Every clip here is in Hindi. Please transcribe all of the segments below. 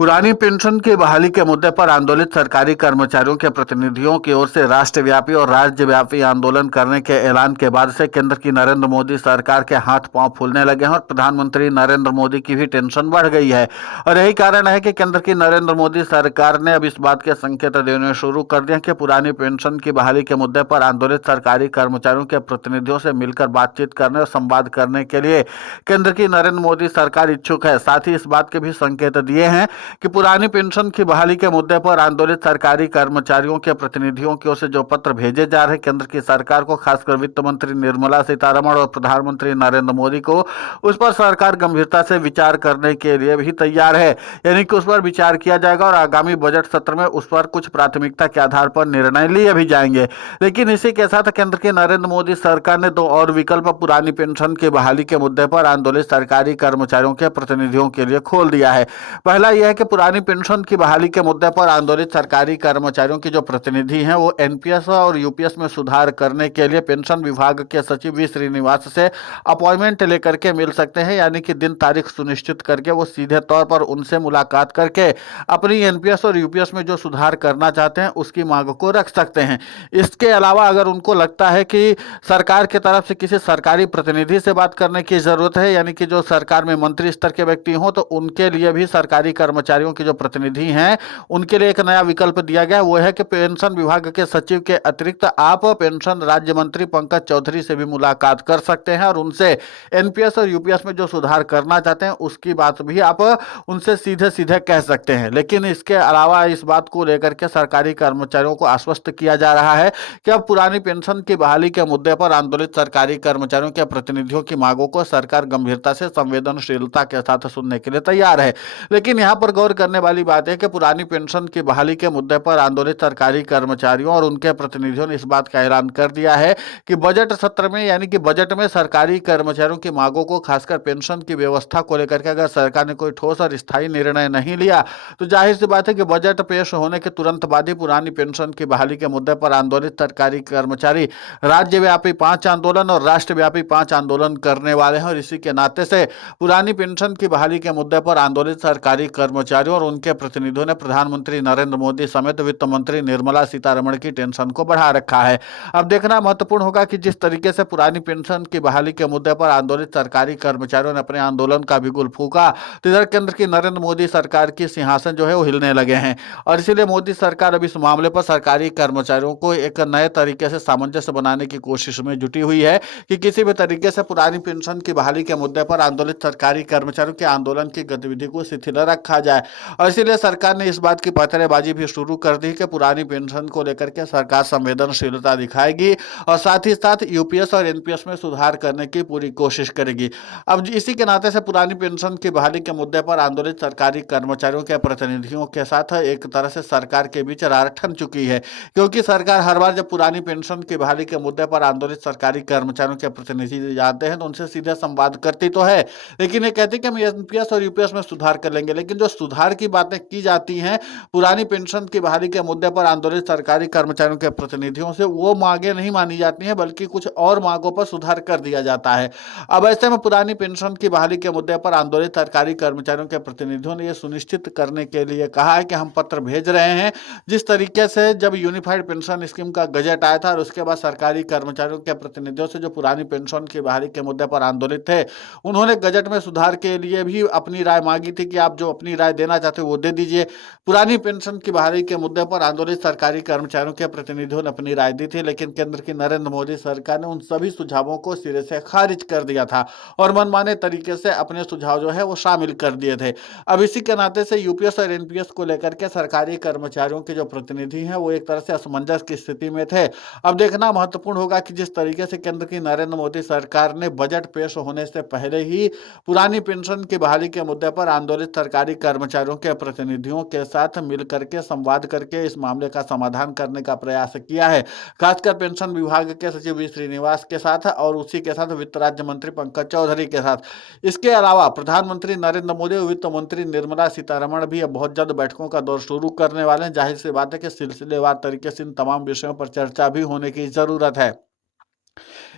पुरानी पेंशन की बहाली के मुद्दे पर आंदोलित सरकारी कर्मचारियों के प्रतिनिधियों की ओर से राष्ट्रव्यापी और राज्यव्यापी आंदोलन करने के ऐलान के बाद से केंद्र की नरेंद्र मोदी सरकार के हाथ पांव फूलने लगे हैं और प्रधानमंत्री नरेंद्र मोदी की भी टेंशन बढ़ गई है। और यही कारण है कि केंद्र की नरेंद्र मोदी सरकार ने अब इस बात के संकेत देने शुरू कर दिए कि पुरानी पेंशन की बहाली के मुद्दे पर आंदोलित सरकारी कर्मचारियों के प्रतिनिधियों से मिलकर बातचीत करने और संवाद करने के लिए केंद्र की नरेंद्र मोदी सरकार इच्छुक है। साथ ही इस बात के भी संकेत दिए हैं कि पुरानी पेंशन की बहाली के मुद्दे पर आंदोलित सरकारी कर्मचारियों के प्रतिनिधियों की ओर से जो पत्र भेजे जा रहे केंद्र की सरकार को, खासकर वित्त मंत्री निर्मला सीतारमण और प्रधानमंत्री नरेंद्र मोदी को, उस पर सरकार गंभीरता से विचार करने के लिए भी तैयार है। यानी कि उस पर विचार किया जाएगा और आगामी बजट सत्र में उस पर कुछ प्राथमिकता के आधार पर निर्णय लिए भी जाएंगे। लेकिन इसी के साथ केंद्र की नरेंद्र मोदी सरकार ने दो और विकल्प पुरानी पेंशन की बहाली के मुद्दे पर आंदोलित सरकारी कर्मचारियों के प्रतिनिधियों के लिए खोल दिया है। पहला यह है कि पुरानी पेंशन की बहाली के मुद्दे पर आंदोलित सरकारी कर्मचारियों के जो प्रतिनिधि हैं वो एनपीएस और यूपीएस में सुधार करने के लिए पेंशन विभाग के सचिव वी श्रीनिवास से अपॉइंटमेंट लेकर के मिल सकते हैं। यानी कि दिन तारीख सुनिश्चित करके वो सीधे तौर पर उनसे मुलाकात करके अपनी एनपीएस और यूपीएस में जो सुधार करना चाहते हैं उसकी मांग को रख सकते हैं। इसके अलावा अगर उनको लगता है कि सरकार की तरफ से किसी सरकारी प्रतिनिधि से बात करने की जरूरत है, यानी कि जो सरकार में मंत्री स्तर के व्यक्ति हों, तो उनके लिए भी सरकारी कर्मचारियों के जो प्रतिनिधि हैं उनके लिए एक नया विकल्प दिया गया। वो है कि पेंशन विभाग के सचिव के अतिरिक्त आप पेंशन राज्य मंत्री पंकज चौधरी से भी मुलाकात कर सकते हैं और उनसे एनपीएस और यूपीएस में जो सुधार करना चाहते हैं उसकी बात भी आप उनसे सीधे सीधे कह सकते हैं। लेकिन इसके अलावा इस बात को लेकर के सरकारी कर्मचारियों को आश्वस्त किया जा रहा है कि अब पुरानी पेंशन की बहाली के मुद्दे पर आंदोलित सरकारी कर्मचारियों के प्रतिनिधियों की मांगों को सरकार गंभीरता से संवेदनशीलता के साथ सुनने के लिए तैयार है। लेकिन यहाँ पर गौर करने वाली बात है कि पुरानी पेंशन की बहाली के मुद्दे पर आंदोलित सरकारी कर्मचारियों और उनके प्रतिनिधियों ने इस बात का ऐलान कर दिया है कि बजट सत्र में, यानी कि बजट में सरकारी कर्मचारियों की मांगों को, खासकर पेंशन की व्यवस्था को लेकर के अगर सरकार ने कोई ठोस और स्थायी निर्णय नहीं लिया तो जाहिर सी बात है कि बजट पेश होने के तुरंत बाद ही पुरानी पेंशन की बहाली के मुद्दे पर आंदोलित सरकारी कर्मचारी राज्यव्यापी 5 आंदोलन और राष्ट्रव्यापी 5 आंदोलन करने वाले हैं। और इसी के नाते से पुरानी पेंशन की बहाली के मुद्दे पर आंदोलित सरकारी कर्मचारियों और उनके प्रतिनिधियों ने प्रधानमंत्री नरेंद्र मोदी समेत वित्त मंत्री निर्मला सीतारमण की टेंशन को बढ़ा रखा है। अब देखना महत्वपूर्ण होगा कि जिस तरीके से पुरानी पेंशन की बहाली के मुद्दे पर आंदोलित सरकारी कर्मचारियों ने अपने आंदोलन का बिगुल फूंका, तो इधर केंद्र की नरेंद्र मोदी सरकार की सिंहासन जो है वो हिलने लगे हैं। और इसीलिए मोदी सरकार अब इस मामले पर सरकारी कर्मचारियों को एक नए तरीके से सामंजस्य बनाने की कोशिश में जुटी हुई है कि किसी भी तरीके से पुरानी पेंशन की बहाली के मुद्दे पर आंदोलित सरकारी कर्मचारियों के आंदोलन की गतिविधि को शिथिल रखा जाए। और इसीलिए सरकार ने इस बात की पत्थरबाजी भी शुरू कर दी कि पुरानी पेंशन को लेकर के सरकार संवेदनशीलता दिखाएगी और साथ ही साथ यूपीएस और एनपीएस में सुधार करने की पूरी कोशिश करेगी। अब इसी के नाते से पुरानी पेंशन की बहाली के मुद्दे पर आंदोलित सरकारी कर्मचारियों के प्रतिनिधियों के साथ एक तरह से सरकार के बीच रार ठन चुकी है, क्योंकि सरकार हर बार जब पुरानी पेंशन की बहाली के मुद्दे पर आंदोलित सरकारी कर्मचारियों के प्रतिनिधि जाते हैं तो उनसे सीधे संवाद करती तो है, लेकिन ये कहती कि हम एनपीएस और यूपीएस में सुधार कर लेंगे। लेकिन जो सुधार की बातें की जाती हैं पुरानी पेंशन की बहाली के मुद्दे पर आंदोलित सरकारी कर्मचारियों के प्रतिनिधियों से, वो मांगे नहीं मानी जाती हैं, बल्कि कुछ और मांगों पर सुधार कर दिया जाता है। अब ऐसे में पुरानी पेंशन की बहाली के मुद्दे पर आंदोलित सरकारी कर्मचारियों के प्रतिनिधियों ने यह सुनिश्चित करने के लिए कहा है कि हम पत्र भेज रहे हैं जिस तरीके से जब यूनिफाइड पेंशन स्कीम का गजट आया था और उसके बाद सरकारी कर्मचारियों के प्रतिनिधियों से जो पुरानी पेंशन की बहाली के मुद्दे पर आंदोलित थे उन्होंने गजट में सुधार के लिए भी अपनी राय मांगी थी कि आप जो अपनी राय देना चाहते हो वो दे दीजिए। पुरानी पेंशन की बहाली के मुद्दे पर आंदोलित सरकारी कर्मचारियों के प्रतिनिधियों ने अपनी राय दी थी, लेकिन केंद्र की नरेंद्र मोदी सरकार ने उन सभी सुझावों को सिरे से खारिज कर दिया था और मनमाने तरीके से अपने सुझाव जो है वो शामिल कर दिए थे। अब इसी के नाते से यूपीएस और एनपीएस को लेकर के सरकारी कर्मचारियों के जो प्रतिनिधि हैं वो एक तरह से असमंजस की स्थिति में थे। अब देखना महत्वपूर्ण होगा कि जिस तरीके से केंद्र की नरेंद्र मोदी सरकार ने बजट पेश होने से पहले ही पुरानी पेंशन की बहाली के मुद्दे पर आंदोलित सरकारी कर्मचारियों के प्रतिनिधियों के साथ मिलकर के संवाद करके इस मामले का समाधान करने का प्रयास किया है, खासकर पेंशन विभाग के सचिव वी श्रीनिवास के साथ और उसी के साथ वित्त राज्य मंत्री पंकज चौधरी के साथ। इसके अलावा प्रधानमंत्री नरेंद्र मोदी और वित्त मंत्री निर्मला सीतारमण भी अब बहुत जल्द बैठकों का दौर शुरू करने वाले हैं। जाहिर सी बात है कि सिलसिलेवार तरीके से इन तमाम विषयों पर चर्चा भी होने की जरूरत है।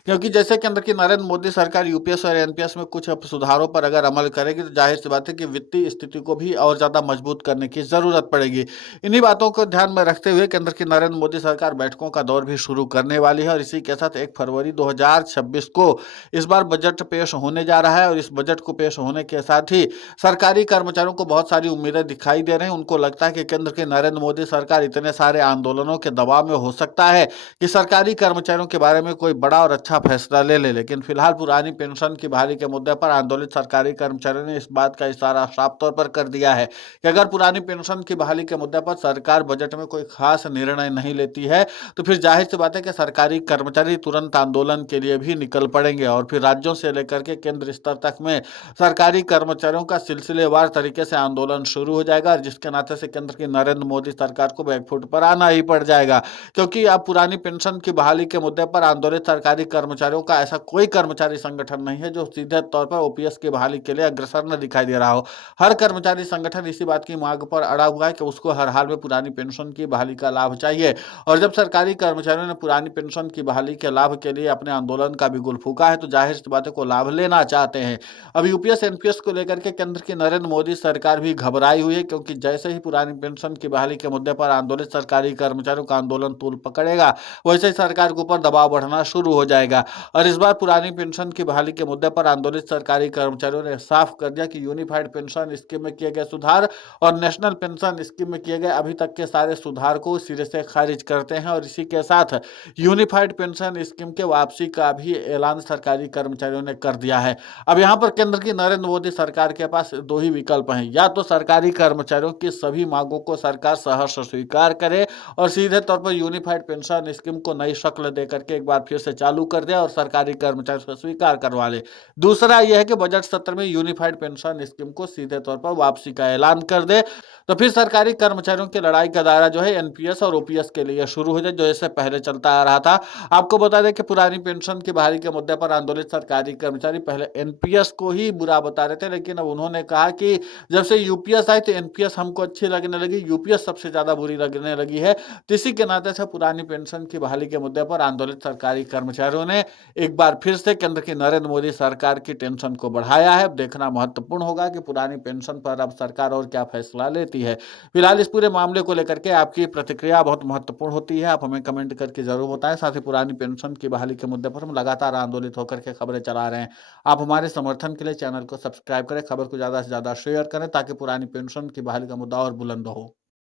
क्योंकि जैसे केंद्र की नरेंद्र मोदी सरकार यूपीएस और एनपीएस में कुछ सुधारों पर अगर अमल करेगी तो जाहिर सी बात है कि वित्तीय स्थिति को भी और ज्यादा मजबूत करने की जरूरत पड़ेगी। इन्हीं बातों को ध्यान में रखते हुए केंद्र की नरेंद्र मोदी सरकार बैठकों का दौर भी शुरू करने वाली है और इसी के साथ 1 फरवरी 2026 को इस बार बजट पेश होने जा रहा है और इस बजट को पेश होने के साथ ही सरकारी कर्मचारियों को बहुत सारी उम्मीदें दिखाई दे रही हैं। उनको लगता है कि केंद्र की नरेंद्र मोदी सरकार इतने सारे आंदोलनों के दबाव में हो सकता है कि सरकारी कर्मचारियों के बारे में कोई बड़ा और अच्छा फैसला ले लेकिन फिलहाल पुरानी पेंशन की बहाली के मुद्दे पर आंदोलित सरकारी कर्मचारियों ने इस बात का इशारा साफ तौर पर कर दिया है कि अगर पुरानी पेंशन की बहाली के मुद्दे पर सरकार बजट में कोई खास निर्णय नहीं लेती है तो फिर जाहिर सी बात है कि सरकारी कर्मचारी तुरंत आंदोलन के लिए भी निकल पड़ेंगे और फिर राज्यों से लेकर के केंद्र स्तर तक में सरकारी कर्मचारियों का सिलसिलेवार तरीके से आंदोलन शुरू हो जाएगा, जिसके नाते से केंद्र की नरेंद्र मोदी सरकार को बैकफुट पर आना ही पड़ जाएगा। क्योंकि अब पुरानी पेंशन की बहाली के मुद्दे पर आंदोलित सरकारी कर्मचारियों का ऐसा कोई कर्मचारी संगठन नहीं है जो सीधे तौर पर ओपीएस की बहाली के लिए अग्रसर न दिखाई दे रहा हो। हर कर्मचारी संगठन इसी बात की मांग पर अड़ा हुआ है कि उसको हर हाल में पुरानी पेंशन की बहाली का लाभ चाहिए और जब सरकारी कर्मचारियों ने पुरानी पेंशन की बहाली के लाभ के लिए अपने आंदोलन का बिगुल फूंका है तो जाहिर सी बात है को लाभ लेना चाहते हैं। अब यूपीएस एनपीएस को लेकर के केंद्र की नरेंद्र मोदी सरकार भी घबराई हुई है, क्योंकि जैसे ही पुरानी पेंशन की बहाली के मुद्दे पर आंदोलित सरकारी कर्मचारियों का आंदोलन तूल पकड़ेगा वैसे ही सरकार के ऊपर दबाव बढ़ना शुरू हो जाएगा। और इस बार पुरानी पेंशन की बहाली के मुद्दे पर आंदोलित सरकारी कर्मचारियों ने साफ कर दिया कि यूनिफाइड पेंशन स्कीम में किए गए सुधार और नेशनल पेंशन स्कीम में किए गए अभी तक के सारे सुधार को सिरे से खारिज करते हैं और इसी के साथ यूनिफाइड पेंशन स्कीम के वापसी का भी ऐलान सरकारी कर्मचारियों ने कर दिया है। अब यहाँ पर केंद्र की नरेंद्र मोदी सरकार के पास दो ही विकल्प हैं, या तो सरकारी कर्मचारियों की सभी मांगों को सरकार सहर्ष स्वीकार करे और सीधे तौर पर यूनिफाइड पेंशन स्कीम को नई शक्ल दे करके एक बार फिर से चालू कर दे और सरकारी कर्मचारी उसको स्वीकार करवा ले। दूसरा यह है कि बजट सत्र में यूनिफाइड पेंशन स्कीम को सीधे तौर पर वापसी का ऐलान कर दे, तो फिर सरकारी कर्मचारियों की लड़ाई का दायरा जो है एनपीएस और ओपीएस के लिए शुरू हो जाए, जो इससे पहले चलता आ रहा था। आपको बता दें कि पुरानी पेंशन की बहाली के मुद्दे पर आंदोलित सरकारी कर्मचारी पहले एनपीएस को ही बुरा बता रहे थे, लेकिन अब उन्होंने कहा कि जब से यूपीएस आई तो एनपीएस हमको अच्छी लगने लगी, यूपीएस सबसे ज्यादा बुरी लगने लगी है। तो इसी के नाते से पुरानी पेंशन की बहाली के मुद्दे पर आंदोलित सरकारी कर्मचारियों ने एक बार फिर से केंद्र की नरेंद्र मोदी सरकार की टेंशन को बढ़ाया है। अब देखना महत्वपूर्ण होगा कि पुरानी पेंशन पर अब सरकार और क्या फैसला लेती है। फिलहाल इस पूरे मामले को लेकर के आपकी प्रतिक्रिया बहुत महत्वपूर्ण होती है, आप हमें कमेंट करके जरूर बताएं। साथ ही पुरानी पेंशन की बहाली के मुद्दे पर हम लगातार आंदोलित होकर के खबरें चला रहे हैं। आप हमारे समर्थन के लिए चैनल को सब्सक्राइब करें, खबर को ज्यादा से ज्यादा शेयर करें ताकि पुरानी पेंशन की बहाली का मुद्दा और बुलंद हो।